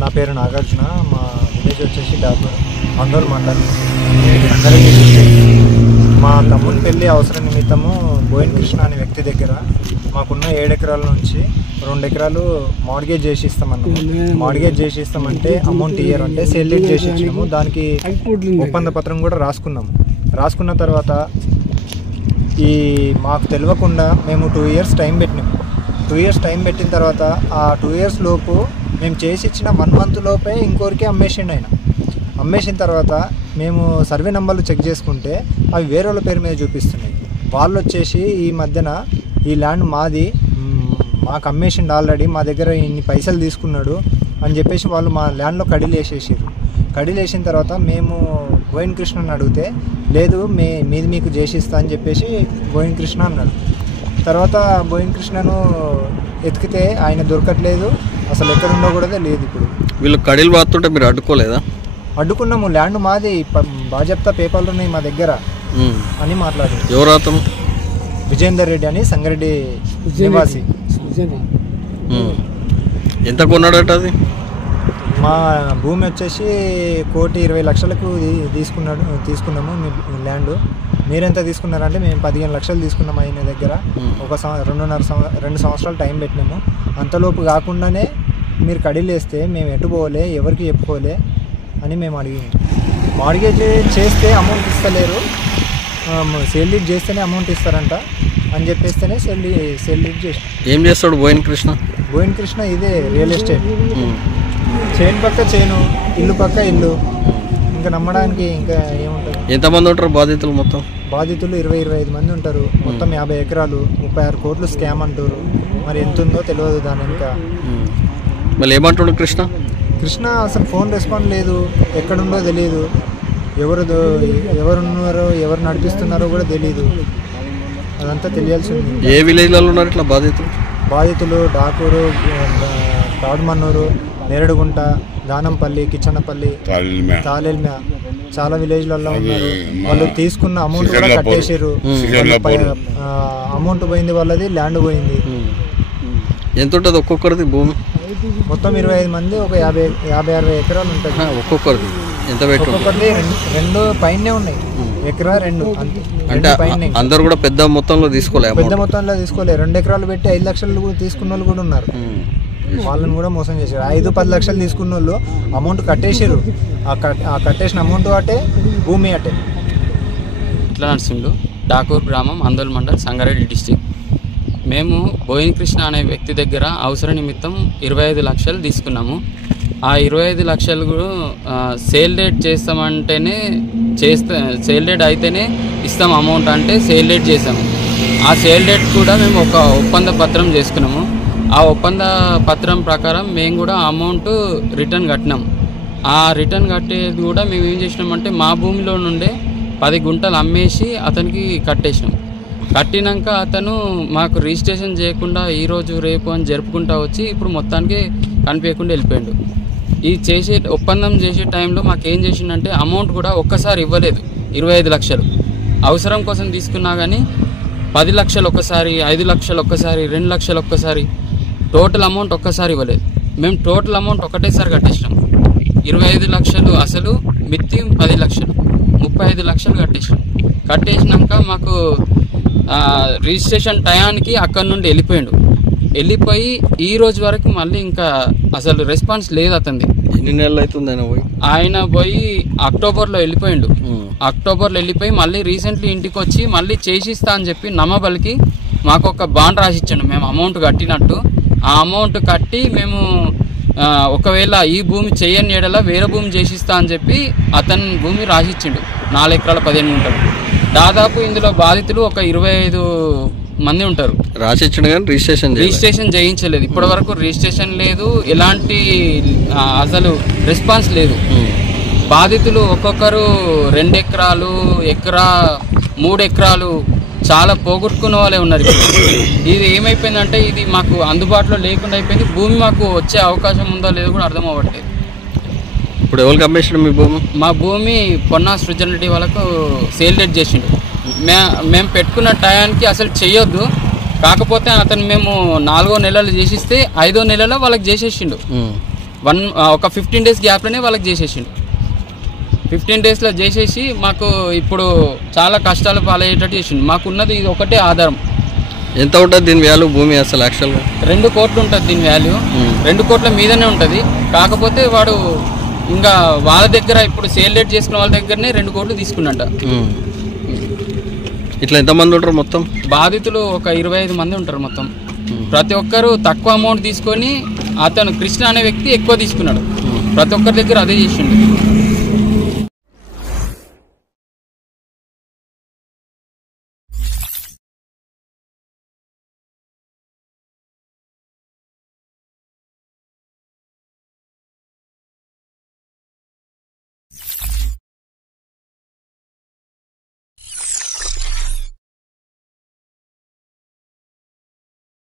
నా పేరు నాగార్జున. మా విలేజ్ వచ్చేసి డాపూర్, అందోల్ మండల్, సంగారెడ్డి డిస్ట్రిక్ట్. మా తమ్ముని పెళ్ళి అవసరం నిమిత్తము బోయిన్ కృష్ణ అనే వ్యక్తి దగ్గర మాకున్న 7 ఎకరాల నుంచి 2 ఎకరాలు మార్గేజ్ చేసి ఇస్తామన్నాము. మార్గేజ్ చేసి ఇస్తామంటే అమౌంట్ ఇయ్యరు అంటే సేల్ డీడ్ చేసి ఇచ్చినాము. దానికి ఒప్పంద పత్రం కూడా రాసుకున్నాము. రాసుకున్న తర్వాత మాకు తెలియకుండా మేము 2 ఇయర్స్ టైం పెట్టినాము. 2 ఇయర్స్ టైం పెట్టిన తర్వాత ఆ 2 ఇయర్స్ లోపు మేము చేసి ఇచ్చిన 1 మంత్ లోపే ఇంకోరికి అమ్మేసిండు ఆయన. అమ్మేసిన తర్వాత మేము సర్వే నెంబర్లు చెక్ చేసుకుంటే అవి వేరే వాళ్ళ పేరు మీద చూపిస్తున్నాయి. వాళ్ళు వచ్చేసి ఈ మధ్యన ఈ ల్యాండ్ మాది, మాకు అమ్మేసిండు ఆల్రెడీ, మా దగ్గర ఇన్ని పైసలు తీసుకున్నాడు అని చెప్పేసి వాళ్ళు మా ల్యాండ్లో కడీలు వేసేసారు. కడీలు వేసిన తర్వాత మేము బోయిన్ కృష్ణని అడిగితే లేదు మీది మీకు చేసిస్తా అని చెప్పేసి బోయిన్ కృష్ణ అన్నాడు. తర్వాత బోయిన్ కృష్ణను ఎతికితే ఆయన దొరకట్లేదు, అసలు ఎక్కడుండో కూడా లేదు. ఇప్పుడు వీళ్ళు కడీలు వాడుతుంటే మీరు అడ్డుకోలేదా? అడ్డుకున్నాము. ల్యాండ్ మాది, బాజప్తా పేపర్లు ఉన్నాయి మా దగ్గర అని మాట్లాడారు. ఎవరు అతను? విజేందర్ రెడ్డి అని సంగారెడ్డి నివాసి. ఎంత కొన్నాడట? అది మా భూమి వచ్చేసి 1,20,00,000కు తీసుకున్నాము మీ ల్యాండ్. మీరెంత తీసుకున్నారంటే మేము 15 లక్షలు తీసుకున్నాము ఆయన దగ్గర. 2 సంవత్సరాలు టైం పెట్టినాము. అంతలోపు కాకుండానే మీరు కడీలు వేస్తే మేము ఎటు పోలే, ఎవరికి చెప్పుకోలే అని మేము అడిగాము. మార్గేజ్ చేస్తే అమౌంట్ ఇస్తలేరు, సేల్ డీడ్ చేస్తేనే అమౌంట్ ఇస్తారంట అని చెప్పేస్తేనే సేల్ డీడ్ చేసి. ఏం చేస్తాడు బోయిన్ కృష్ణ? బోయిన్ కృష్ణ ఇదే రియల్ ఎస్టేట్. చేను పక్క చేను, ఇల్లు పక్క ఇల్లు, ఇంకా నమ్మడానికి ఇంకా ఏముంటుంది. ఎంతమంది ఉంటారు బాధితులు? మొత్తం బాధితులు 20-25 మంది ఉంటారు. మొత్తం 50 ఎకరాలు, 36 కోట్లు స్కామ్ అంటారు. మరి ఎంత ఉందో తెలియదు దాని ఇంకా. మళ్ళీ ఏమంటాడు కృష్ణ? కృష్ణ అసలు ఫోన్ రెస్పాండ్ లేదు, ఎక్కడుందో తెలియదు, ఎవరున్నారో ఎవరు నడిపిస్తున్నారో కూడా తెలియదు. అదంతా తెలియాల్సి ఉంది. ఏ విలేజ్లలో ఉన్నారు ఇట్లా బాధితులు? డాకూరు, తాడుమన్నూరు, నేరడుగుంట, దానంపల్లి, కిచ్చనపల్లి, తాలెల్మ్యా, చాలా విలేజ్లలో ఉన్నారు. వాళ్ళు తీసుకున్న అమౌంట్ కూడా కట్టేసారు. అమౌంట్ పోయింది, వాళ్ళది ల్యాండ్ పోయింది. ఎంత ఉంటుంది ఒక్కొక్కరిది భూమి? మొత్తం 25 మంది, ఒక 50-60 ఎకరాలు ఉంటుంది ఒక్కొక్కరిది. ఎంత ఒక్కొక్కరిది 2 పైనే ఉన్నాయి, ఎకరా 2 అంటే అందరు కూడా పెద్ద మొత్తంలో తీసుకోలేదు. పెద్ద మొత్తంలో తీసుకోలేదు. 2 ఎకరాలు పెట్టి 5 లక్షలు తీసుకున్న వాళ్ళు కూడా ఉన్నారు. వాళ్ళని కూడా మోసం చేశారు. 5-10 లక్షలు తీసుకున్న వాళ్ళు అమౌంట్ కట్టేసారు. ఆ కట్టేసిన అమౌంట్ అటే, భూమి అటే. ఇట్లా నరసింహుడు, డాకూర్ గ్రామం, అందోల్ మండల్, సంగారెడ్డి డిస్టిక్. మేము బోయిన్ కృష్ణ అనే వ్యక్తి దగ్గర అవసర నిమిత్తం 25 లక్షలు తీసుకున్నాము. ఆ 25 లక్షలు కూడా సేల్ డేట్ చేస్తామంటేనే సేల్ డేట్ అయితేనే ఇస్తాం అమౌంట్ అంటే సేల్ డేట్ చేసాము. ఆ సేల్ డేట్ కూడా మేము ఒక ఒప్పంద పత్రం చేసుకున్నాము. ఆ ఒప్పంద పత్రం ప్రకారం మేము కూడా అమౌంట్ రిటర్న్ కట్టినాం. ఆ రిటర్న్ కట్టేది కూడా మేము ఏం చేసినామంటే మా భూమిలో నుండే 10 గుంటలు అమ్మేసి అతనికి కట్టేసినాం. కట్టినాక అతను మాకు రిజిస్ట్రేషన్ చేయకుండా ఈరోజు రేపు అని జరుపుకుంటా వచ్చి ఇప్పుడు మొత్తానికి కనిపించకుండా వెళ్ళిపోయాడు. ఈ ఒప్పందం చేసే టైంలో మాకేం చేసిండంటే అమౌంట్ కూడా ఒక్కసారి ఇవ్వలేదు. 25 లక్షలు అవసరం కోసం తీసుకున్నా కానీ 10 లక్షలు ఒక్కసారి, 5 లక్షలు ఒక్కసారి, 2 లక్షలు ఒక్కసారి, టోటల్ అమౌంట్ ఒక్కసారి ఇవ్వలేదు. మేము టోటల్ అమౌంట్ ఒకటేసారి కట్టేసినాం. 25 లక్షలు అసలు, మిత్తి 10 లక్షలు, 35 లక్షలు కట్టేసినాం. కట్టేసినాక మాకు రిజిస్ట్రేషన్ టయానికి అక్కడి నుండి వెళ్ళిపోయి ఈ రోజు వరకు మళ్ళీ ఇంకా అసలు రెస్పాన్స్ లేదు అతనిది. ఎన్ని నెలలు అవుతుంది ఆయన పోయి అక్టోబర్లో వెళ్ళిపోయిండు. అక్టోబర్లో వెళ్ళిపోయి మళ్ళీ రీసెంట్లీ ఇంటికి వచ్చి మళ్ళీ చేసిస్తా అని చెప్పి నమ్మబలికి మాకు ఒక బాండ్ రాసిచ్చాడు. మేము అమౌంట్ కట్టినట్టు ఆ అమౌంట్ కట్టి మేము ఒకవేళ ఈ భూమి చేయని ఏడల వేరే భూమి చేసిస్తా అని చెప్పి అతని భూమి రాసిచ్చిండు. 4 ఎకరాల 15 గుంటలు. దాదాపు ఇందులో బాధితులు ఒక 25 మంది ఉంటారు. రాసిచ్చిండు కానీ రిజిస్ట్రేషన్ చేయించలేదు. ఇప్పటి వరకు రిజిస్ట్రేషన్ లేదు, ఎలాంటి అసలు రెస్పాన్స్ లేదు. బాధితులు ఒక్కొక్కరు 2 ఎకరాలు, ఎకరా, 3 ఎకరాలు చాలా పోగొట్టుకున్న వాళ్ళే ఉన్నారు. ఇది ఏమైపోయిందంటే ఇది మాకు అందుబాటులో లేకుండా అయిపోయింది. భూమి మాకు వచ్చే అవకాశం ఉందో లేదో కూడా అర్థం అవ్వట్లేదు. ఇప్పుడు ఎవరికి అమ్మేసిండు మీ భూమి? మా భూమి పొన్నా సృజన్ రెడ్డి వాళ్ళకు సేల్ డేట్ చేసిండు. మేము పెట్టుకున్న టయానికి అసలు చెయ్యొద్దు, కాకపోతే అతను మేము 4వ నెలలు చేసిస్తే 5వ నెలలో వాళ్ళకి చేసేసిండు. ఒక 15 days గ్యాప్లోనే వాళ్ళకి చేసేసిండు. 15 daysలో చేసేసి మాకు ఇప్పుడు చాలా కష్టాలు పాలయ్యేటట్టు చేసిండు. మాకున్నది ఇది ఒకటే ఆధారం. ఎంత ఉంటుంది దీని వాల్యూ భూమి అసలు యాక్చువల్గా? 2 కోట్లు ఉంటుంది దీని వాల్యూ. 2 కోట్ల మీదనే ఉంటుంది. కాకపోతే వాడు ఇంకా వాళ్ళ దగ్గర ఇప్పుడు సేల్ రేట్ చేసుకున్న వాళ్ళ దగ్గరనే 2 కోట్లు తీసుకున్నట్ట. ఇట్లా ఎంతమంది ఉంటారు మొత్తం బాధితులు? ఒక 25 మంది ఉంటారు మొత్తం. ప్రతి ఒక్కరు తక్కువ అమౌంట్ తీసుకొని అతను కృష్ణ అనే వ్యక్తి ఎక్కువ తీసుకున్నాడు. ప్రతి ఒక్కరి దగ్గర అదే చేసిండు.